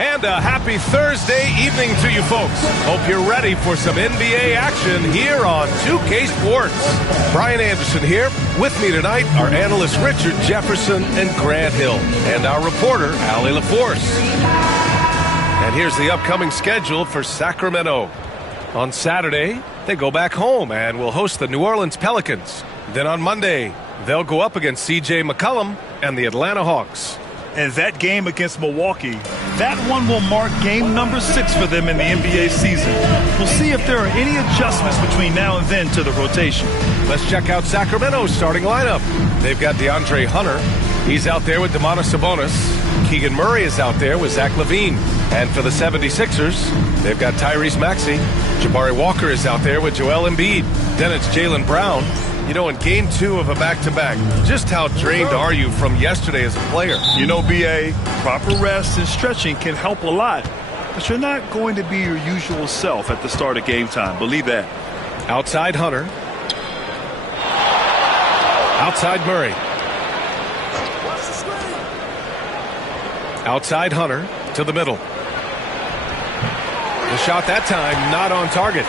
And a happy Thursday evening to you folks. Hope you're ready for some NBA action here on 2K Sports. Brian Anderson here. With me tonight are analysts Richard Jefferson and Grant Hill, and our reporter, Allie LaForce. And here's the upcoming schedule for Sacramento. On Saturday, they go back home and will host the New Orleans Pelicans. Then on Monday, they'll go up against C.J. McCollum and the Atlanta Hawks. And that game against Milwaukee, that one will mark game number 6 for them in the NBA season. We'll see if there are any adjustments between now and then to the rotation. Let's check out Sacramento's starting lineup. They've got DeAndre Hunter. He's out there with Domantas Sabonis. Keegan Murray is out there with Zach LaVine. And for the 76ers, they've got Tyrese Maxey. Jabari Walker is out there with Joel Embiid. Then it's Jaylen Brown. You know, in game 2 of a back-to-back, just how drained are you from yesterday as a player? You know, B.A., proper rest and stretching can help a lot. But you're not going to be your usual self at the start of game time. Believe that. Outside Hunter. Outside Murray. Outside Hunter to the middle. The shot that time not on target.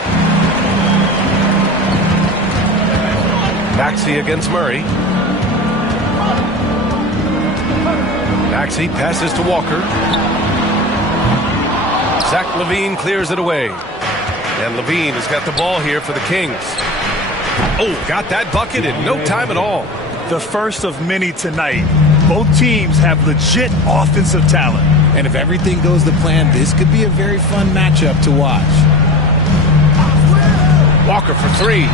Maxey against Murray. Maxey passes to Walker. Zach LaVine clears it away. And LaVine has got the ball here for the Kings. Oh, got that bucket in no time at all. The first of many tonight. Both teams have legit offensive talent. And if everything goes to plan, this could be a very fun matchup to watch. Walker for 3.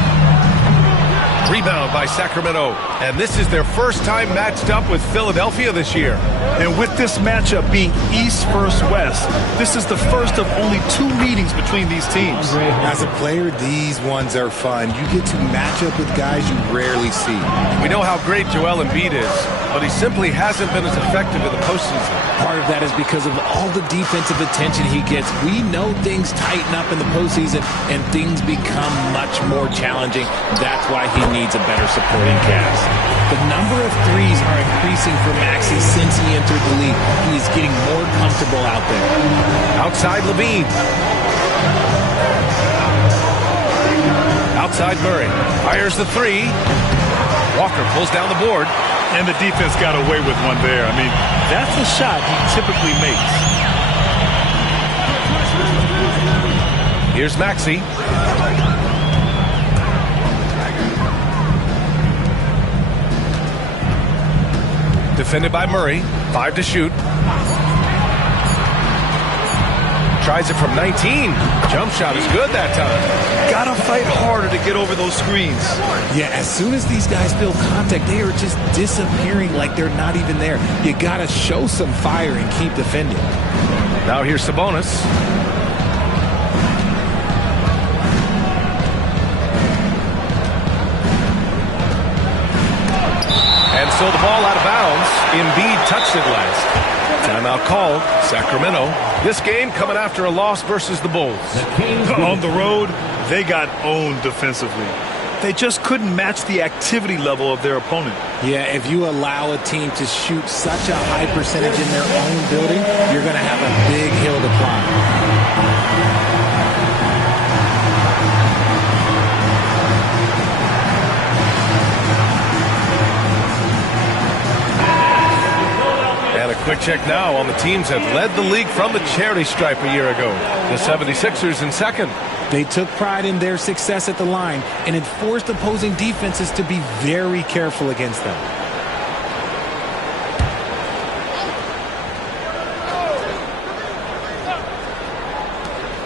Rebound by Sacramento. And this is their first time matched up with Philadelphia this year. And with this matchup being East versus West, this is the first of only 2 meetings between these teams. As a player, these ones are fun. You get to match up with guys you rarely see. We know how great Joel Embiid is, but he simply hasn't been as effective in the postseason. Part of that is because of all the defensive attention he gets. We know things tighten up in the postseason and things become much more challenging. That's why he needs a better supporting cast. The number of threes are increasing for Maxey since he entered the league. He's getting more comfortable out there. Outside LaVine. Outside Murray. Fires the 3. Walker pulls down the board. And the defense got away with one there. I mean, that's a shot he typically makes. Here's Maxey. Defended by Murray. 5 to shoot. Tries it from 19. Jump shot is good that time. Gotta fight harder to get over those screens. Yeah, as soon as these guys feel contact, they are just disappearing like they're not even there. You gotta show some fire and keep defending. Now here's Sabonis. And so the ball out of bounds. Embiid touched it last. Timeout called. Sacramento. This game coming after a loss versus the Bulls. On the road, they got owned defensively. They just couldn't match the activity level of their opponent. Yeah, if you allow a team to shoot such a high percentage in their own building, you're going to have a big hill to climb. Quick check now on the teams that led the league from the charity stripe a year ago. The 76ers in second. They took pride in their success at the line, and it forced opposing defenses to be very careful against them.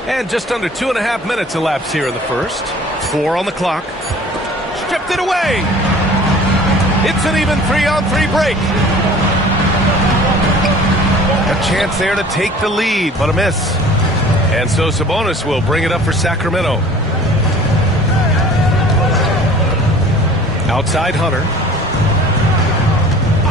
And just under 2.5 minutes elapsed here in the first. 4 on the clock. Stripped it away. It's an even 3-on-3 break. A chance there to take the lead, but a miss. And so Sabonis will bring it up for Sacramento. Outside Hunter.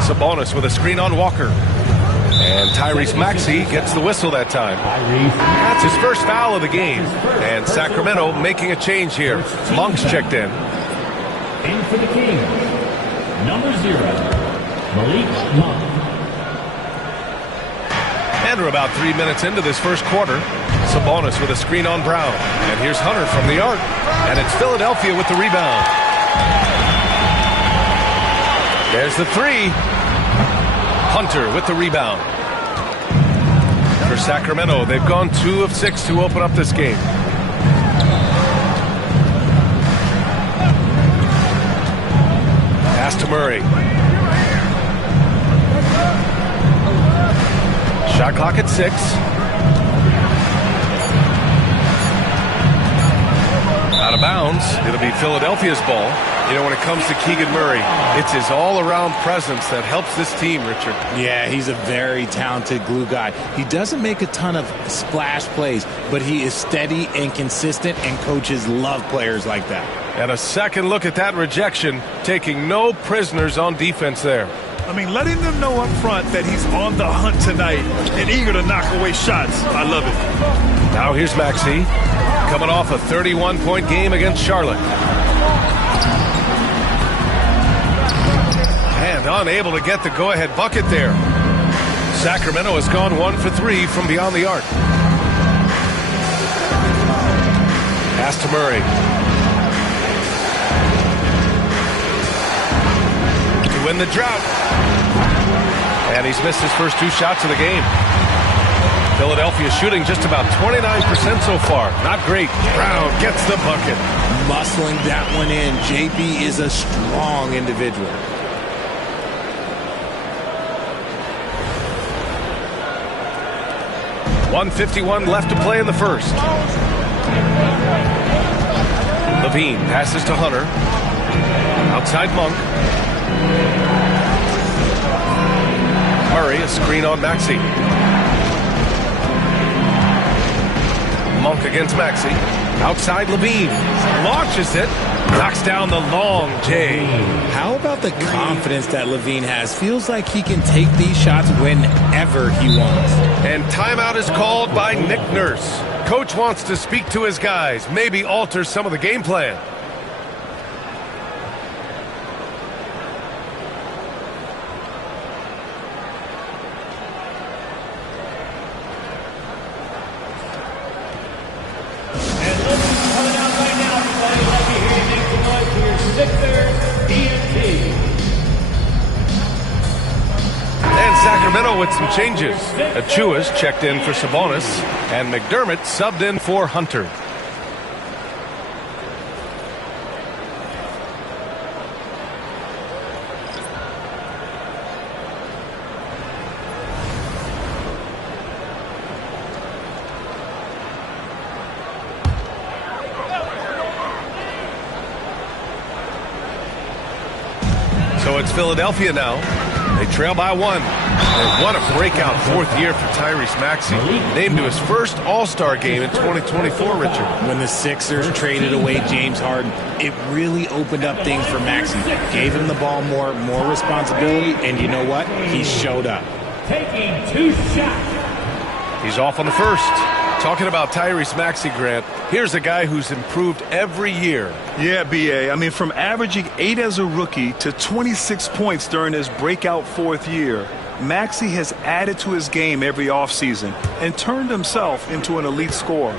Sabonis with a screen on Walker. And Tyrese Maxey gets the whistle that time. That's his first foul of the game. And Sacramento making a change here. Monk's checked in. In for the Kings, number 0, Malik Monk. And we're about 3 minutes into this first quarter. Sabonis with a screen on Brown. And here's Hunter from the arc. And it's Philadelphia with the rebound. There's the three. Hunter with the rebound. For Sacramento, they've gone 2 of 6 to open up this game. Pass to Murray. Shot clock at 6. Out of bounds. It'll be Philadelphia's ball. You know, when it comes to Keegan Murray, it's his all-around presence that helps this team, Richard. Yeah, he's a very talented glue guy. He doesn't make a ton of splash plays, but he is steady and consistent, and coaches love players like that. And a second look at that rejection, taking no prisoners on defense there. I mean, letting them know up front that he's on the hunt tonight and eager to knock away shots. I love it. Now here's Maxey, coming off a 31-point game against Charlotte. And unable to get the go-ahead bucket there. Sacramento has gone 1 for 3 from beyond the arc. Pass to Murray. To win the drought. And he's missed his first 2 shots of the game. Philadelphia shooting just about 29% so far. Not great. Brown gets the bucket. Muscling that one in. JB is a strong individual. .151 left to play in the first. Levine passes to Hunter. Outside Monk. Murray, a screen on Maxey. Monk against Maxey. Outside Levine. Launches it. Knocks down the long J. How about the confidence that Levine has? Feels like he can take these shots whenever he wants. And timeout is called by Nick Nurse. Coach wants to speak to his guys, maybe alter some of the game plan. With some changes. Achua's checked in for Sabonis, and McDermott subbed in for Hunter. So it's Philadelphia now. They trail by 1. And what a breakout 4th year for Tyrese Maxey. Named to his first All-Star game in 2024, Richard. When the Sixers traded away James Harden, it really opened up things for Maxey. Gave him the ball more responsibility, and you know what? He showed up. Taking 2 shots. He's off on the first. Talking about Tyrese Maxey, Grant, here's a guy who's improved every year. Yeah, B.A. I mean, from averaging 8 as a rookie to 26 points during his breakout 4th year, Maxey has added to his game every offseason and turned himself into an elite scorer.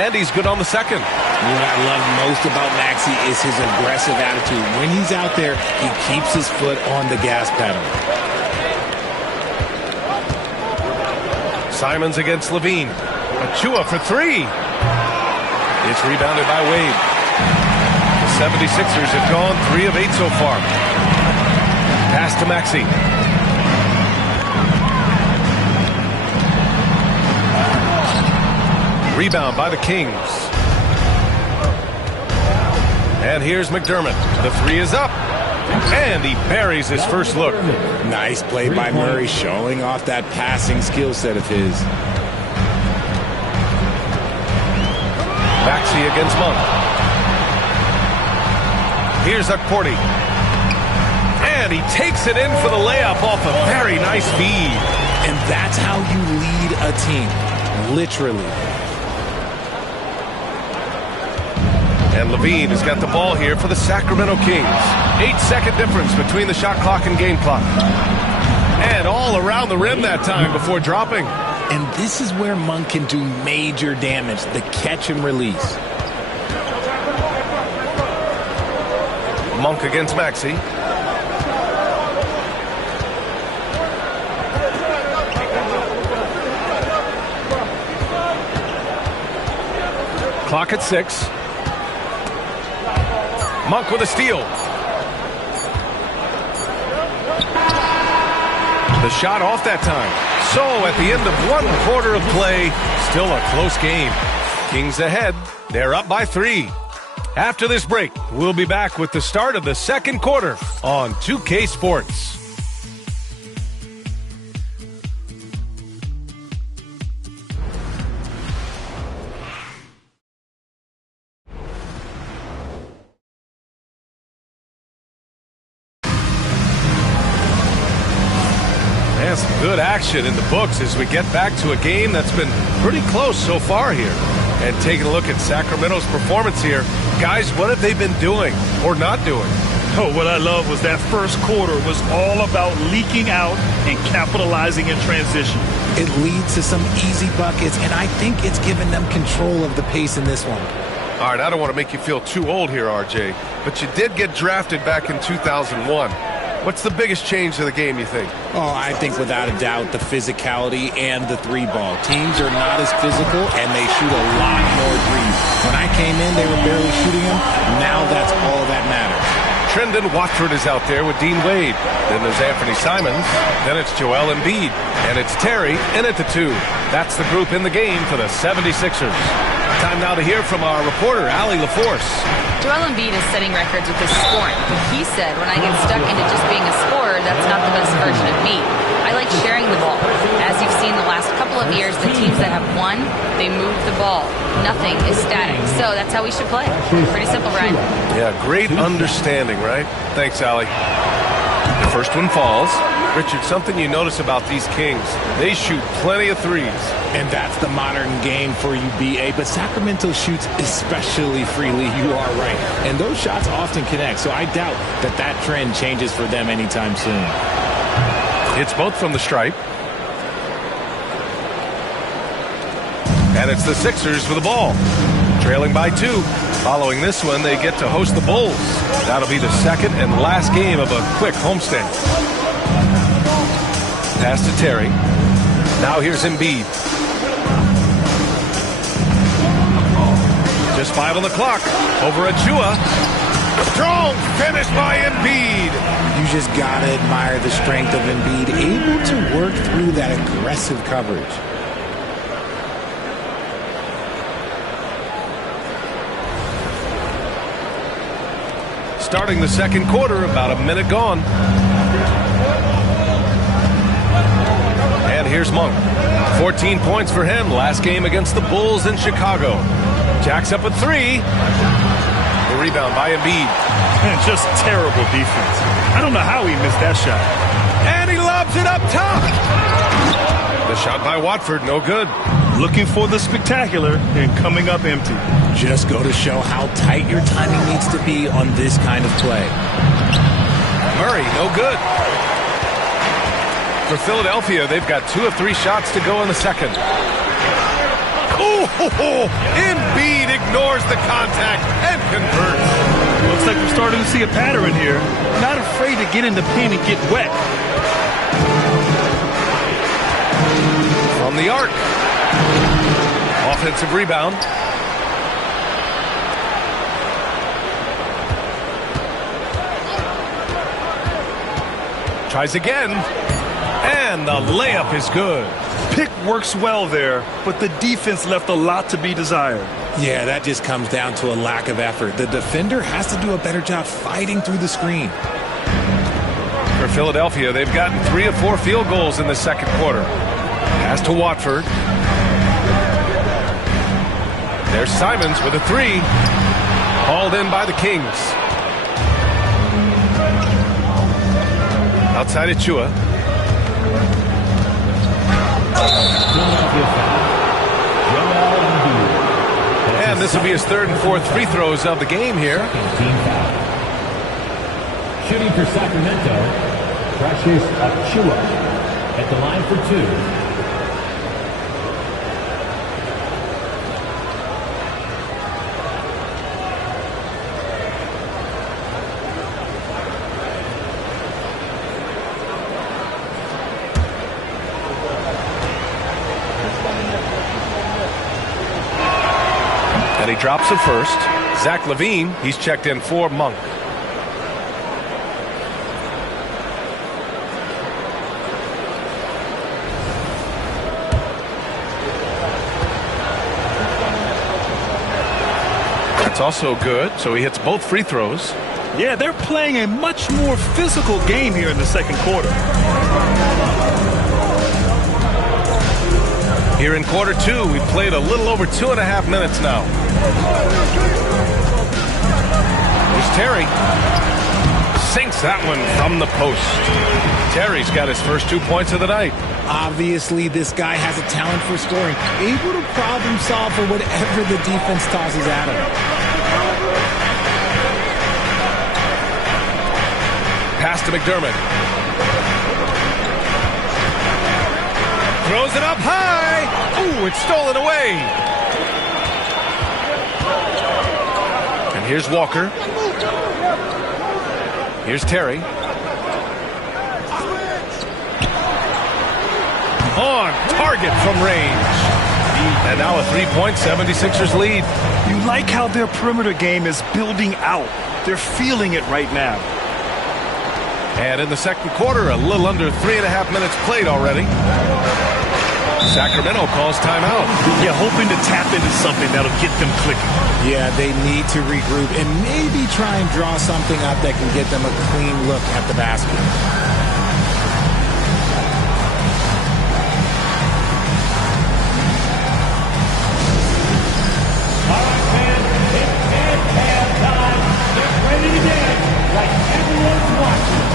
And he's good on the second. What I love most about Maxey is his aggressive attitude. When he's out there, he keeps his foot on the gas pedal. Simons against Levine. Achua for 3. It's rebounded by Wade. The 76ers have gone 3 of 8 so far. Pass to Maxey. Rebound by the Kings. And here's McDermott. The 3 is up. And he buries his first look. Nice play by Murray, showing off that passing skill set of his. Maxey against Monk. Here's Okporti. And he takes it in for the layup off a very nice feed. And that's how you lead a team. Literally. And Levine has got the ball here for the Sacramento Kings. 8-second difference between the shot clock and game clock. And all around the rim that time before dropping. And this is where Monk can do major damage, the catch and release. Monk against Maxey. Clock at 6. Monk with a steal. The shot off that time. So at the end of 1 quarter of play, still a close game. Kings ahead. They're up by 3. After this break, we'll be back with the start of the second quarter on 2K Sports. And some good action in the books as we get back to a game that's been pretty close so far here. And taking a look at Sacramento's performance here, guys, what have they been doing or not doing? Oh, what I love was that first quarter was all about leaking out and capitalizing in transition. It leads to some easy buckets, and I think it's given them control of the pace in this one. All right, I don't want to make you feel too old here, RJ, but you did get drafted back in 2001. What's the biggest change to the game, you think? Oh, I think without a doubt the physicality and the 3-ball. Teams are not as physical, and they shoot a lot more threes. When I came in, they were barely shooting them. Now that's all that matters. Trendon Watford is out there with Dean Wade. Then there's Anthony Simons. Then it's Joel Embiid. And it's Terry in at the 2. That's the group in the game for the 76ers. Time now to hear from our reporter, Allie LaForce. Joel Embiid is setting records with his scoring, but he said, when I get stuck into just being a scorer, that's not the best version of me. I like sharing the ball. As you've seen the last couple of years, the teams that have won, they move the ball. Nothing is static. So that's how we should play. Pretty simple, Brian. Yeah, great understanding, right? Thanks, Allie. The first one falls. Richard, something you notice about these Kings, they shoot plenty of threes. And that's the modern game for you, BA. But Sacramento shoots especially freely. You are right. And those shots often connect. So I doubt that that trend changes for them anytime soon. It's both from the stripe. And it's the Sixers with the ball. Trailing by 2. Following this one, they get to host the Bulls. That'll be the second and last game of a quick homestand. Pass to Terry. Now here's Embiid. Just 5 on the clock. Over Achua. Strong finish by Embiid. You just got to admire the strength of Embiid, able to work through that aggressive coverage. Starting the second quarter, about a minute gone. And here's Monk. 14 points for him. Last game against the Bulls in Chicago. Jacks up at 3. The rebound by Embiid. Just terrible defense. I don't know how he missed that shot. And he lobs it up top. The shot by Watford, no good. Looking for the spectacular and coming up empty. Just go to show how tight your timing needs to be on this kind of play. Murray, no good. For Philadelphia, they've got 2 of 3 shots to go in the second. Oh, Embiid ignores the contact and converts. Looks like we're starting to see a pattern here. Not afraid to get in the paint and get wet. From the arc. Offensive rebound. Tries again. And the layup is good. Pick works well there, but the defense left a lot to be desired. Yeah, that just comes down to a lack of effort. The defender has to do a better job fighting through the screen. For Philadelphia, they've gotten 3 of 4 field goals in the second quarter. Pass to Watford. There's Simons with a 3. Hauled in by the Kings. Outside Achua. And And this will be his third and fourth free throws of the game here. Team foul. Shooting for Sacramento, Precious Achiuwa at the line for 2. And he drops it first. Zach LaVine, he's checked in for Monk. That's also good, so he hits both free throws. Yeah, they're playing a much more physical game here in the second quarter. Here in quarter two, we've played a little over 2.5 minutes now. Here's Terry. Sinks that one from the post. Terry's got his first 2 points of the night. Obviously, this guy has a talent for scoring, able to problem solve for whatever the defense tosses at him. Pass to McDermott. Throws it up high. Ooh, it's stolen away. And here's Walker. Here's Terry. On target from range. And now a 3-point 76ers lead. You like how their perimeter game is building out. They're feeling it right now. And in the second quarter, a little under 3.5 minutes played already. Sacramento calls timeout. Yeah, hoping to tap into something that'll get them clicking. Yeah, they need to regroup and maybe try and draw something up that can get them a clean look at the basket. All right, fans, it's halftime. Get ready to dance like everyone's watching.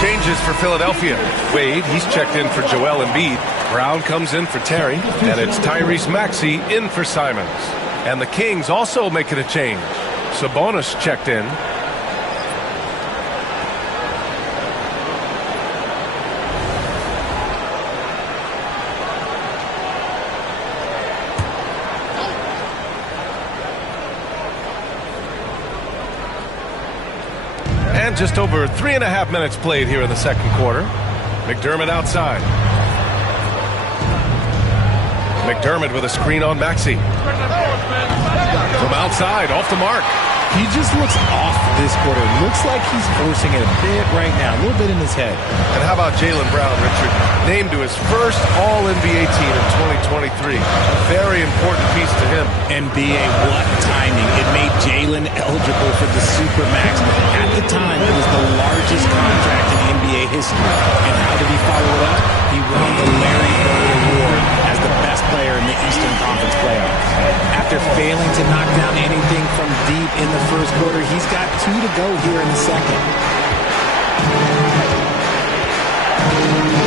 Changes for Philadelphia. Wade, he's checked in for Joel Embiid. Brown comes in for Terry. And it's Tyrese Maxey in for Simons. And the Kings also making a change. Sabonis checked in. And just over 3.5 minutes played here in the second quarter. McDermott outside. McDermott with a screen on Maxey. From outside, off the mark. He just looks off this quarter. Looks like he's forcing it a bit right now, a little bit in his head. And how about Jaylen Brown, Richard? Named to his first All-NBA team in 2023. A very important piece to him. NBA, what timing. It made Jaylen eligible for the Supermax. At the time, it was the largest contract in NBA history. And how did he follow it up? He won the Larry Bird Award as the best player in the Eastern Conference playoffs. After failing to knock down anything from deep in the first quarter, he's got 2 to go here in the second.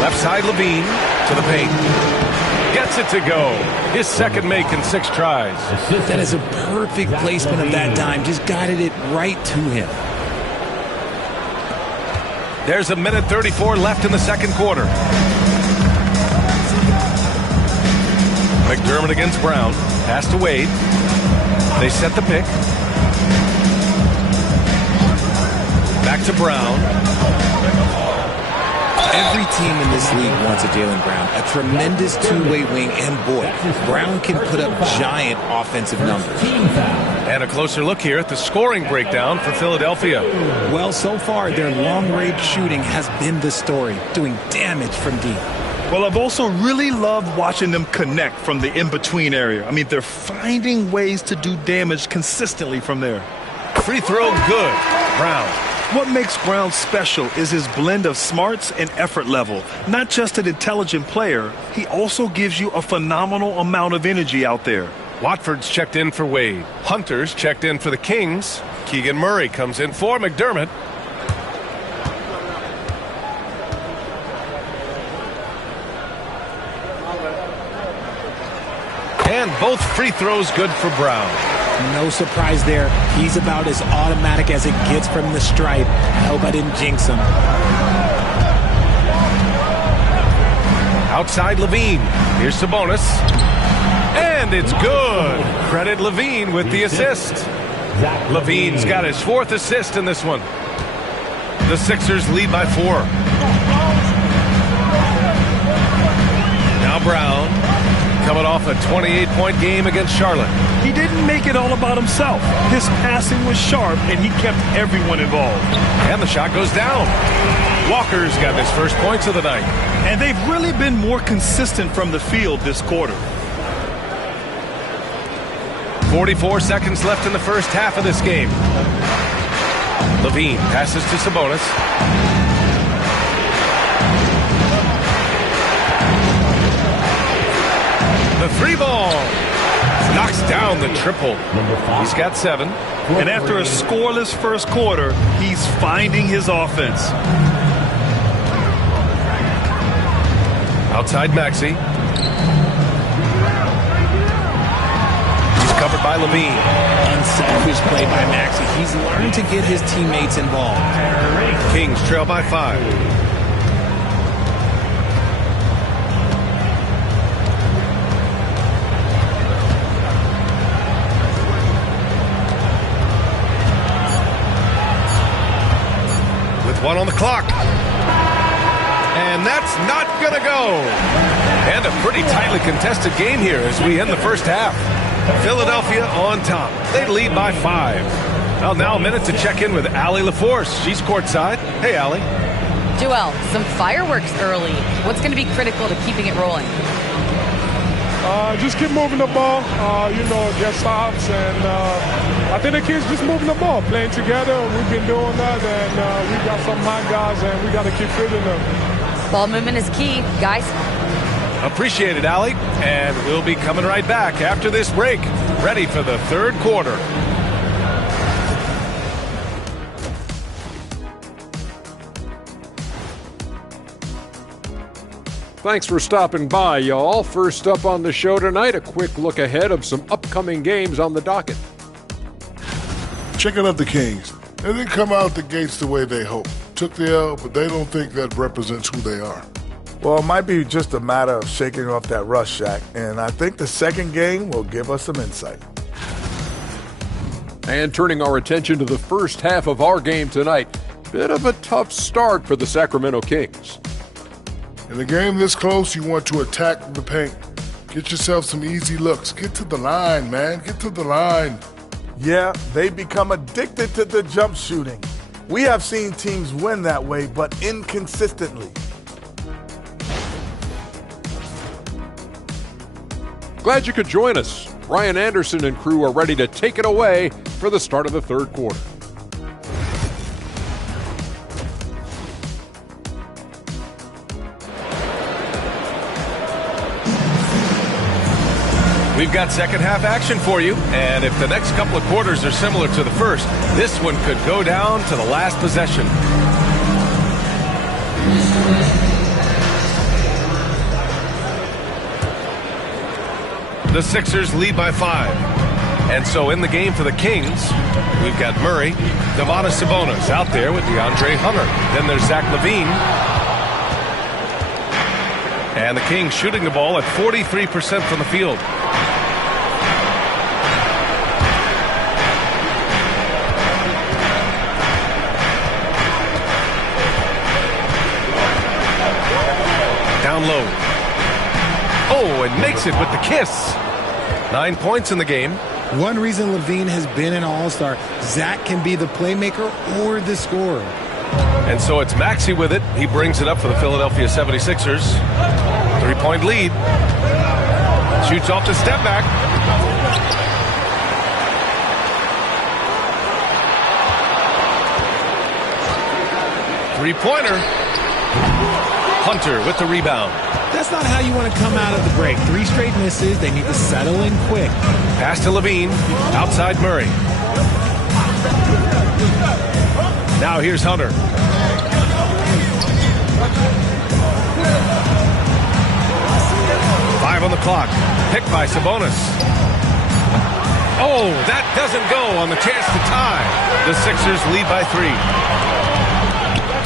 Left side, LaVine to the paint. Gets it to go. His second make in 6 tries. That is a perfect placement of that dime. Just guided it right to him. There's a minute 34 left in the second quarter. McDermott against Brown. Pass to Wade. They set the pick. Back to Brown. Every team in this league wants a Jaylen Brown, a tremendous two-way wing, and boy, Brown can put up giant offensive numbers. And a closer look here at the scoring breakdown for Philadelphia. Well, so far, their long-range shooting has been the story, doing damage from deep. Well, I've also really loved watching them connect from the in-between area. I mean, they're finding ways to do damage consistently from there. Free throw good. Brown. What makes Brown special is his blend of smarts and effort level. Not just an intelligent player, he also gives you a phenomenal amount of energy out there. Watford's checked in for Wade. Hunter's checked in for the Kings. Keegan Murray comes in for McDermott. And both free throws good for Brown. No surprise there. He's about as automatic as it gets from the stripe. I hope I didn't jinx him. Outside Levine. Here's Sabonis. And it's good. Credit Levine with the assist. Levine's got his 4th assist in this one. The Sixers lead by 4. Now Brown, coming off a 28-point game against Charlotte. He didn't make it all about himself. His passing was sharp, and he kept everyone involved. And the shot goes down. Walker's got his first points of the night. And they've really been more consistent from the field this quarter. 44 seconds left in the first half of this game. Levine passes to Sabonis. The 3-ball knocks down the triple. He's got 7. And after a scoreless first quarter, he's finding his offense. Outside Maxey. He's covered by Levine. Unselfish play by Maxey. He's learned to get his teammates involved. Kings trail by 5. One on the clock. And that's not going to go. And a pretty tightly contested game here as we end the first half. Philadelphia on top. They lead by 5. Well, now a minute to check in with Allie LaForce. She's courtside. Hey, Allie. Joel, some fireworks early. What's going to be critical to keeping it rolling? Just keep moving the ball, get stops, and I think the kids just moving the ball, playing together. We've been doing that, and we got some hot guys, and we got to keep fitting them. Ball movement is key, guys. Appreciate it, Allie. And we'll be coming right back after this break, ready for the third quarter. Thanks for stopping by, y'all. First up on the show tonight, a quick look ahead of some upcoming games on the docket. Checking out the Kings. They didn't come out the gates the way they hoped. Took the L, but they don't think that represents who they are. Well, it might be just a matter of shaking off that rust, Shaq, and I think the second game will give us some insight. And turning our attention to the first half of our game tonight, bit of a tough start for the Sacramento Kings. In a game this close, you want to attack the paint. Get yourself some easy looks. Get to the line, man. Get to the line. Yeah, they become addicted to the jump shooting. We have seen teams win that way, but inconsistently. Glad you could join us. Ryan Anderson and crew are ready to take it away for the start of the third quarter. We've got second half action for you, and if the next couple of quarters are similar to the first, this one could go down to the last possession. The Sixers lead by 5. And so in the game for the Kings, we've got Murray, Domantas Sabonis out there with DeAndre Hunter. Then there's Zach LaVine. And the Kings shooting the ball at 43% from the field. Down low. Oh, and makes it with the kiss. 9 points in the game. One reason LaVine has been an all-star, Zach can be the playmaker or the scorer. And so it's Maxey with it. He brings it up for the Philadelphia 76ers. 3-point lead. Shoots off the step back. Three-pointer. Hunter with the rebound. That's not how you want to come out of the break. 3 straight misses. They need to settle in quick. Pass to LaVine. Outside Murray. Now here's Hunter. Five on the clock. Picked by Sabonis. Oh, that doesn't go on the chance to tie. The Sixers lead by 3.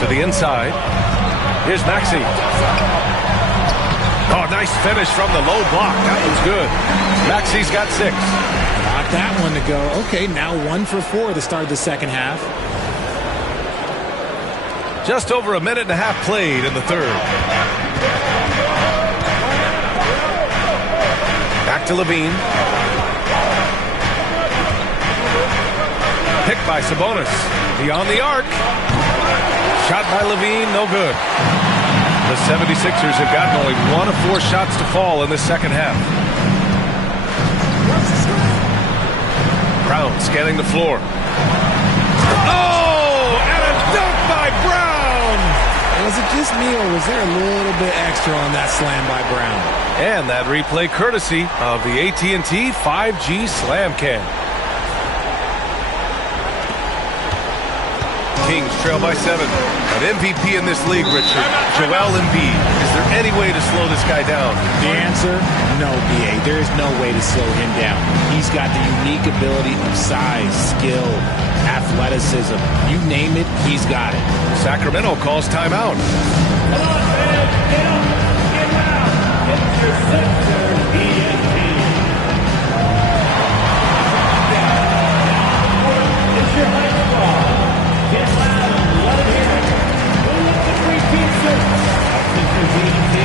To the inside. Here's Maxey. Oh, nice finish from the low block. That was good. Maxey's got 6. Got that one to go. Okay, now 1 for 4 to start the second half. Just over a minute and a half played in the third. Back to LaVine. Picked by Sabonis. Beyond the arc. Shot by LaVine, no good. The 76ers have gotten only 1 of 4 shots to fall in the second half. Brown scanning the floor. Oh, and a dunk by Brown! Was it just me, or was there a little bit extra on that slam by Brown? And that replay courtesy of the AT&T 5G Slam Cam. Kings trail by 7. An MVP in this league, Richard, Joel Embiid. Is there any way to slow this guy down? The answer, no, B.A. There is no way to slow him down. He's got the unique ability of size, skill, athleticism. You name it, he's got it. Sacramento calls timeout. Come on, fans, get up, get out. It's your Sixers ENT. It's your high squad. Get loud, let it hear it. Who wants the 3-team Sixers? Sixers ENT.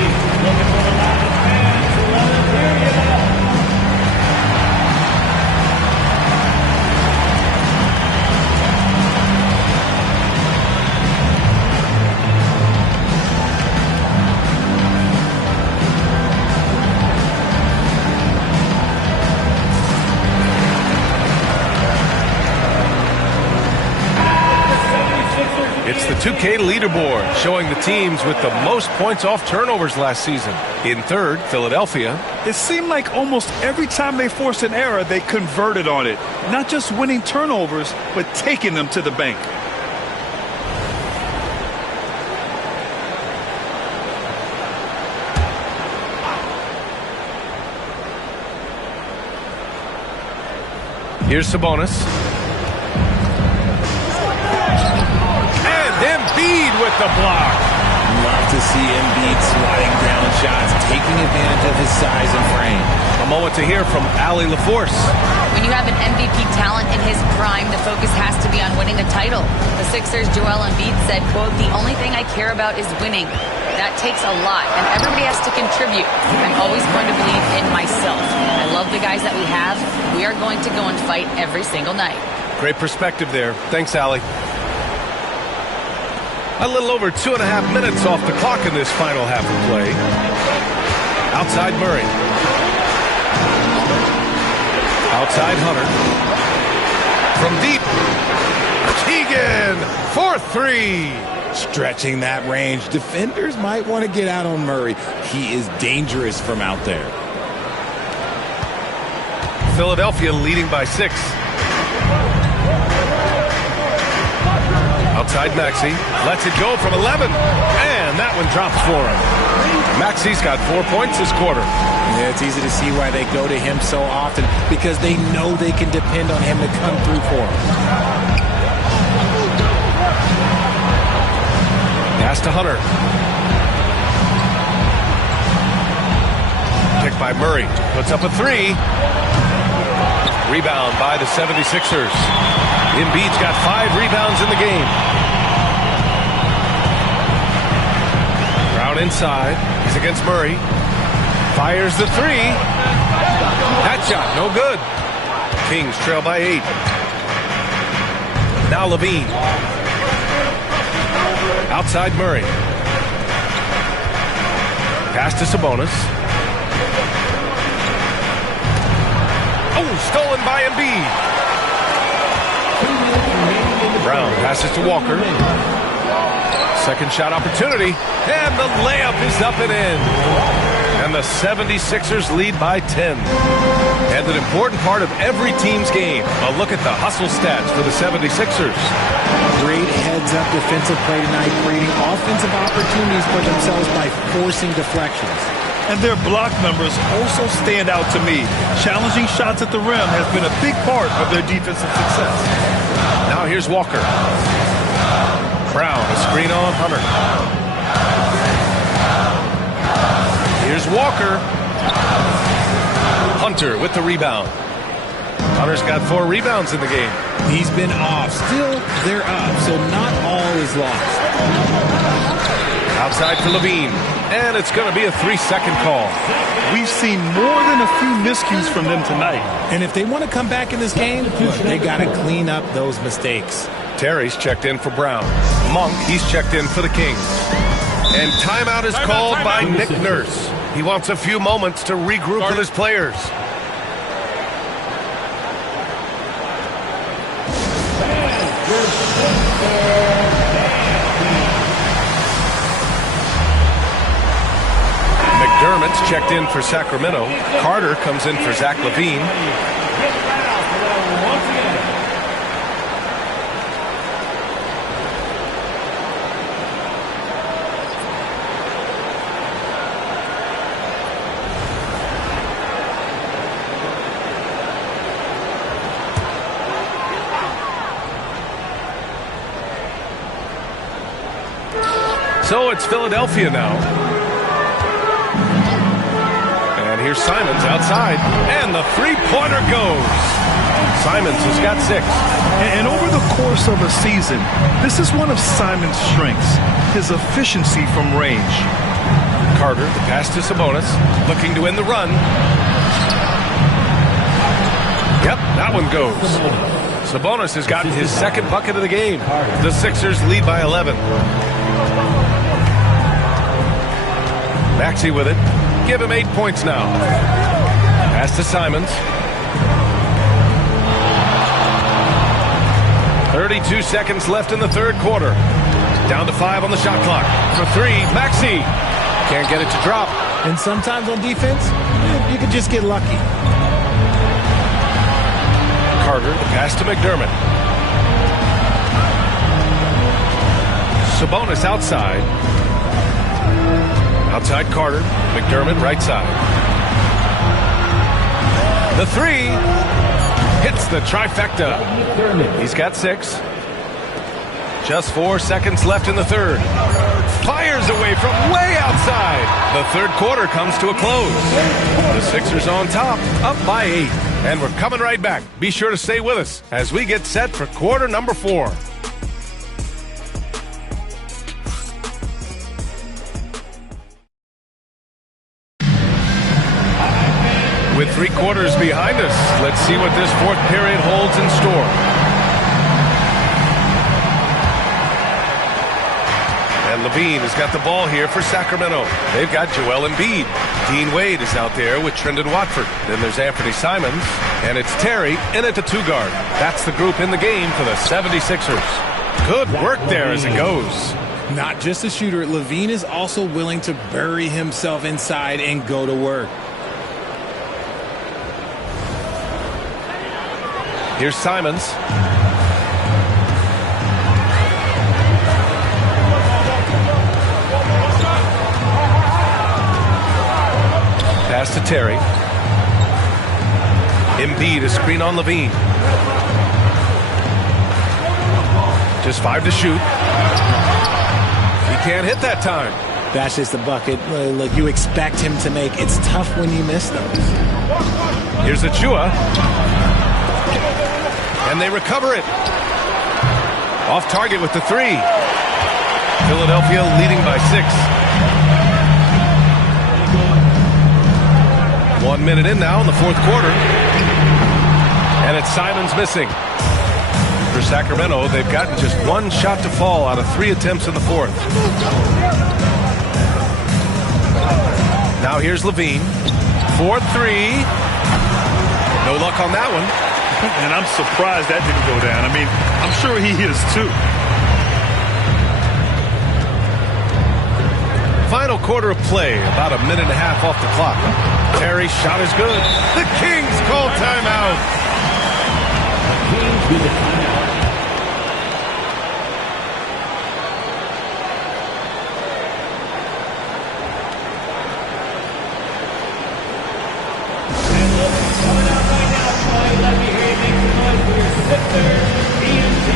Looking for the loudest fans to let it hear you. It's the 2K leaderboard showing the teams with the most points off turnovers last season. In third, Philadelphia. It seemed like almost every time they forced an error, they converted on it. Not just winning turnovers, but taking them to the bank. Here's Sabonis. Embiid with the block. Love to see Embiid sliding down shots, taking advantage of his size and frame. A moment to hear from Allie LaForce. When you have an MVP talent in his prime, the focus has to be on winning the title. The Sixers' Joel Embiid said, quote, "The only thing I care about is winning. That takes a lot, and everybody has to contribute. I'm always going to believe in myself. I love the guys that we have. We are going to go and fight every single night." Great perspective there. Thanks, Allie. A little over 2.5 minutes off the clock in this final half of play. Outside Murray. Outside Hunter. From deep. Keegan for 3. Stretching that range. Defenders might want to get out on Murray. He is dangerous from out there. Philadelphia leading by 6. Outside Maxey. Lets it go from 11. And and that one drops for him. Maxey's got 4 points this quarter. Yeah, it's easy to see why they go to him so often, because they know they can depend on him to come through for them. Pass to Hunter. Picked by Murray. Puts up a three. Rebound by the 76ers. Embiid's got 5 rebounds in the game. Brown inside. He's against Murray. Fires the three. That shot, no good. Kings trail by 8. Now Levine. Outside Murray. Pass to Sabonis. Oh, stolen by Embiid. Brown passes to Walker. Second shot opportunity. And the layup is up and in. And the 76ers lead by 10. And an important part of every team's game. A look at the hustle stats for the 76ers. Great heads-up defensive play tonight, creating offensive opportunities for themselves by forcing deflections. And their block numbers also stand out to me. Challenging shots at the rim has been a big part of their defensive success. Now here's Walker. Brown, a screen on Hunter. Here's Walker. Hunter with the rebound. Hunter's got 4 rebounds in the game. He's been off. Still, they're up, so not all is lost. Outside to Levine. And it's going to be a 3-second call. We've seen more than a few miscues from them tonight. And if they want to come back in this game, they got to clean up those mistakes. Terry's checked in for Brown. Monk, he's checked in for the Kings. And timeout is called by Nick Nurse. He wants a few moments to regroup with his players. McDermott's checked in for Sacramento. Carter comes in for Zach LaVine. So it's Philadelphia now. And here's Simons outside. And the three-pointer goes. Simons has got 6. And over the course of a season, this is one of Simons' strengths, his efficiency from range. Carter, the pass to Sabonis, looking to win the run. Yep, that one goes. Sabonis has gotten his second bucket of the game. The Sixers lead by 11. Maxey with it. Give him 8 points now. Pass to Simons. 32 seconds left in the third quarter. Down to 5 on the shot clock. For 3, Maxey. Can't get it to drop. And sometimes on defense, you could just get lucky. Carter, the pass to McDermott. Sabonis outside. Outside Carter. McDermott right side. The 3 hits the trifecta. He's got 6. Just 4 seconds left in the third. Fires away from way outside. The third quarter comes to a close. The Sixers on top, up by 8. And we're coming right back. Be sure to stay with us as we get set for quarter number 4. With 3 quarters behind us, let's see what this fourth period holds in store. And LaVine has got the ball here for Sacramento. They've got Joel Embiid. Dean Wade is out there with Trendon Watford. Then there's Anthony Simons. And it's Terry in at the 2 guard. That's the group in the game for the 76ers. Good work there as it goes. Not just a shooter, LaVine is also willing to bury himself inside and go to work. Here's Simons. Pass to Terry. Embiid, a screen on Levine. Just 5 to shoot. He can't hit that time. That's just the bucket like you expect him to make. It's tough when you miss those. Here's Achua. And they recover it. Off target with the 3. Philadelphia leading by 6. 1 minute in now in the fourth quarter. And it's Simons missing. For Sacramento, they've gotten just 1 shot to fall out of 3 attempts in the fourth. Now here's Levine. 4-3. No luck on that one. And I'm surprised that didn't go down. I mean, I'm sure he is too. Final quarter of play, about a minute and a half off the clock. Terry's shot is good. The Kings call timeout. Kings with the timeout. Coming out right now, Troy. Let me hear you make some noise for your Sixers ENT.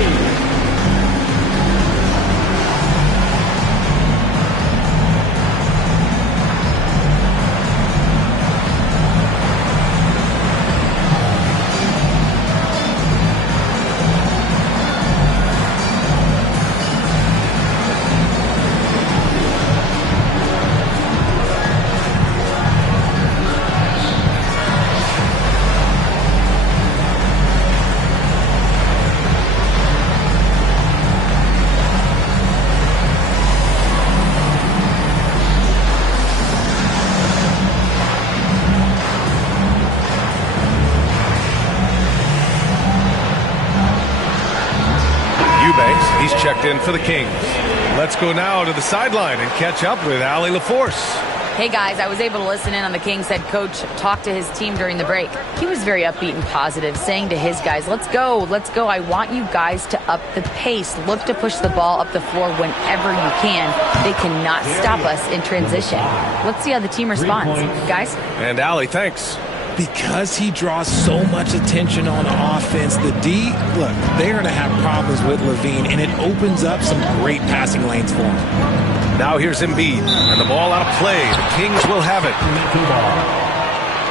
He's checked in for the Kings. Let's go now to the sideline and catch up with Allie LaForce. Hey guys, I was able to listen in on the Kings head coach talk to his team during the break. He was very upbeat and positive, saying to his guys, let's go. I want you guys to up the pace. Look to push the ball up the floor whenever you can. They cannot stop us in transition. Let's see how the team responds. Guys? And Allie, thanks. Because he draws so much attention on offense, the D, look, they're going to have problems with Levine, and it opens up some great passing lanes for him. Now here's Embiid, and the ball out of play. The Kings will have it.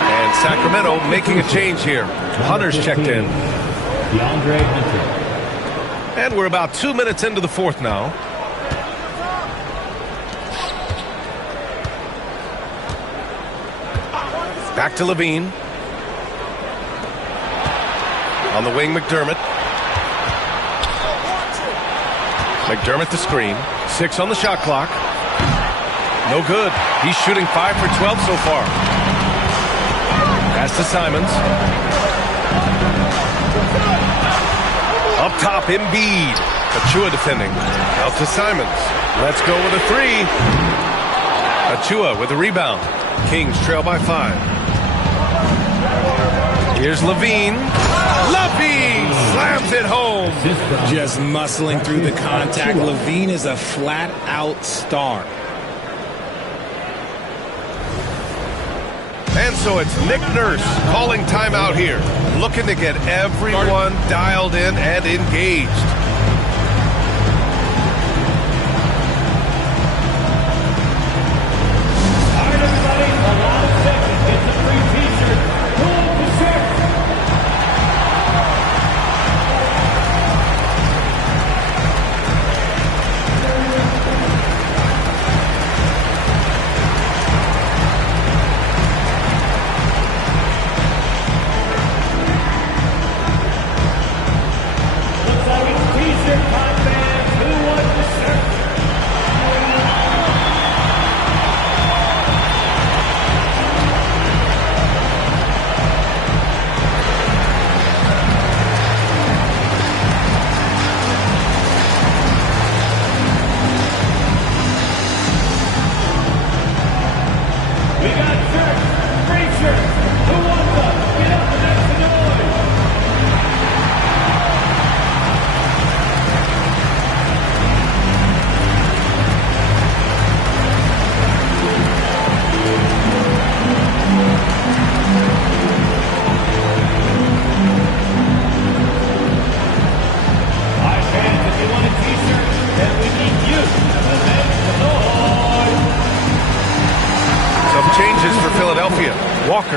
And Sacramento making a change here. Hunter's checked in. DeAndre Hunter. And we're about 2 minutes into the fourth now. Back to Levine. On the wing, McDermott. McDermott the screen. 6 on the shot clock. No good. He's shooting 5 for 12 so far. Pass to Simons. Up top, Embiid. Achua defending. Out to Simons. Let's go with a 3. Achua with a rebound. Kings trail by 5. Here's Levine. Levine slams it home. Just muscling through the contact. Levine is a flat-out star. And so it's Nick Nurse calling timeout here, looking to get everyone dialed in and engaged. All right, everybody, a lot of seconds. Get the free t-shirt. Pull the shirt. Looks like it's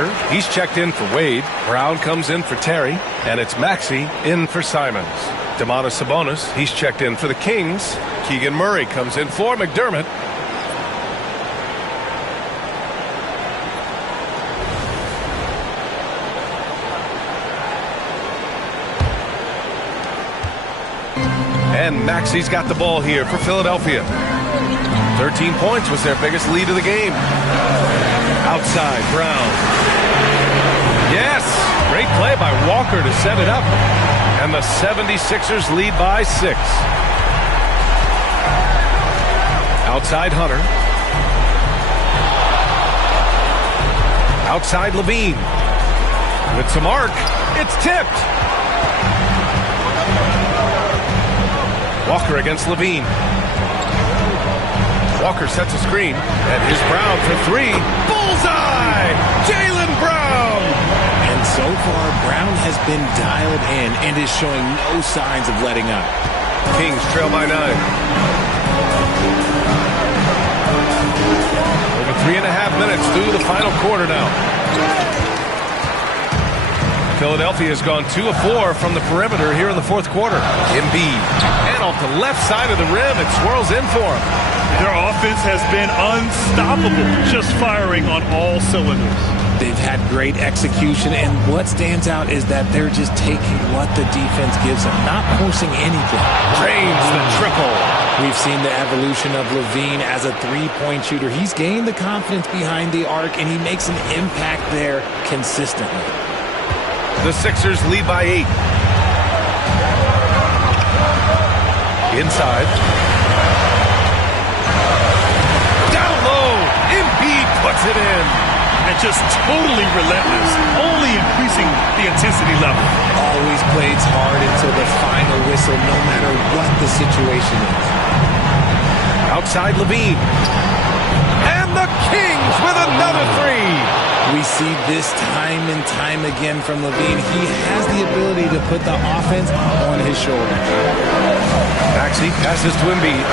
Walker, he's checked in for Wade. Brown comes in for Terry, and it's Maxey in for Simons. Domantas Sabonis, he's checked in for the Kings. Keegan Murray comes in for McDermott. And Maxey's got the ball here for Philadelphia. 13 points was their biggest lead of the game. Outside, Brown. Yes! Great play by Walker to set it up. And the 76ers lead by 6. Outside, Hunter. Outside, Levine. With some arc. It's tipped. Walker against Levine. Walker sets a screen, and here's Brown for 3. Bullseye! Jaylen Brown! And so far, Brown has been dialed in and is showing no signs of letting up. Kings trail by 9. Over 3.5 minutes through the final quarter now. Philadelphia has gone 2 of 4 from the perimeter here in the fourth quarter. Embiid. And off the left side of the rim, it swirls in for him. Their offense has been unstoppable, just firing on all cylinders. They've had great execution, and what stands out is that they're just taking what the defense gives them, not forcing anything. Drains the triple. We've seen the evolution of Levine as a three-point shooter. He's gained the confidence behind the arc, and he makes an impact there consistently. The Sixers lead by 8. Inside. Down low. Embiid puts it in. And just totally relentless, only increasing the intensity level. Always plays hard until the final whistle, no matter what the situation is. Outside Levine. And the Kings with another 3. We see this time and time again from Levine. He has the ability to put the offense on his shoulders. Maxey passes to Embiid.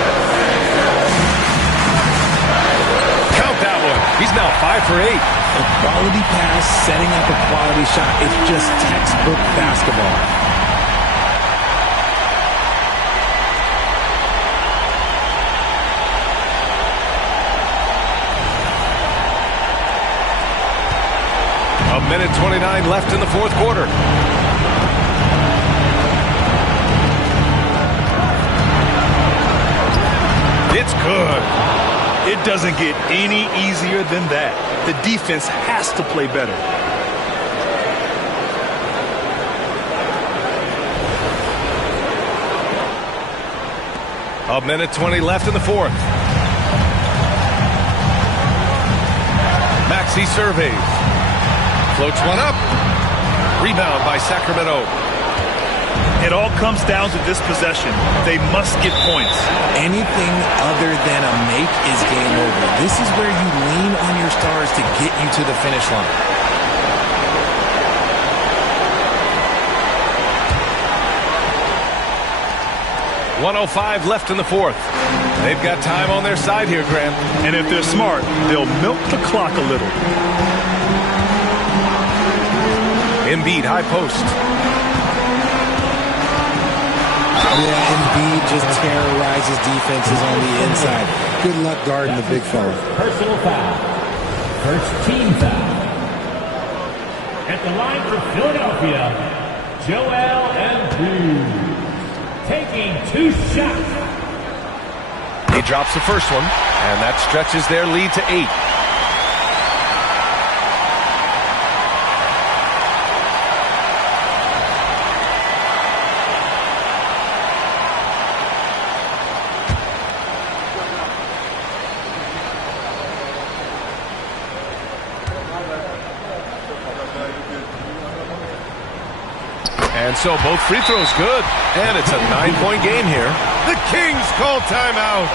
Count that one. He's now 5 for 8. A quality pass, setting up a quality shot. It's just textbook basketball. A minute 29 left in the fourth quarter. It's good. It doesn't get any easier than that. The defense has to play better. A minute 20 left in the fourth. Maxey surveys. Floats one up. Rebound by Sacramento. It all comes down to this possession. They must get points. Anything other than a make is game over. This is where you lean on your stars to get you to the finish line. .105 left in the fourth. They've got time on their side here, Grant. And if they're smart, they'll milk the clock a little. Embiid, high post. Yeah, Embiid just terrorizes defenses on the inside. Good luck guarding the big fella. Personal foul. First team foul. At the line for Philadelphia, Joel Embiid. Taking 2 shots. He drops the first one, and that stretches their lead to 8. And so both free throws good. And it's a 9-point game here. The Kings call timeout.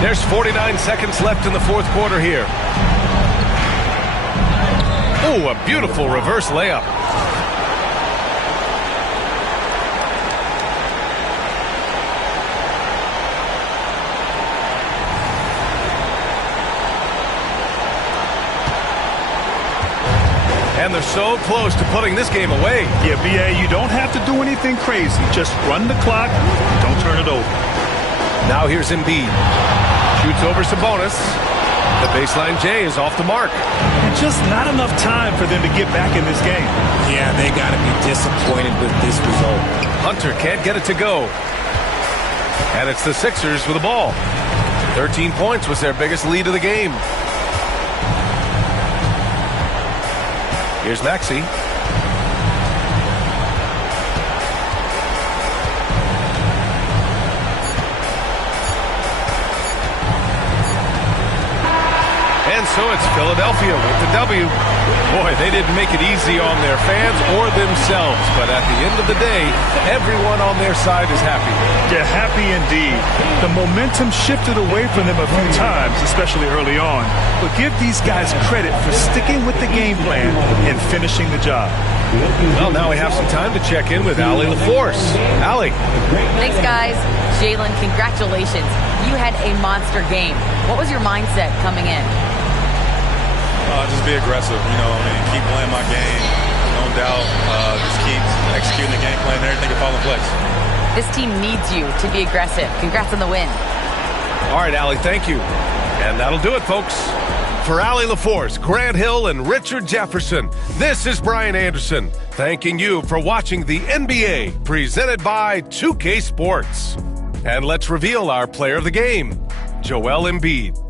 There's 49 seconds left in the fourth quarter here. Oh, a beautiful reverse layup. And they're so close to putting this game away. Yeah, B.A., you don't have to do anything crazy. Just run the clock. Don't turn it over. Now here's Embiid. Shoots over Sabonis. The baseline J is off the mark. And just not enough time for them to get back in this game. Yeah, they got to be disappointed with this result. Hunter can't get it to go. And it's the Sixers with the ball. 13 points was their biggest lead of the game. Here's Maxey. And so it's Philadelphia with the W. Boy, they didn't make it easy on their fans or themselves, but at the end of the day, everyone on their side is happy. Yeah, happy indeed. The momentum shifted away from them a few times, especially early on. But give these guys credit for sticking with the game plan and finishing the job. Well, now we have some time to check in with Allie LaForce. Allie. Thanks, guys. Jalen, congratulations. You had a monster game. What was your mindset coming in? Just be aggressive, keep playing my game, no doubt. Just keep executing the game plan and everything will fall in place. This team needs you to be aggressive. Congrats on the win. All right, Allie, thank you. And that'll do it, folks. For Allie LaForce, Grant Hill, and Richard Jefferson, this is Brian Anderson, thanking you for watching the NBA, presented by 2K Sports. And let's reveal our player of the game, Joel Embiid.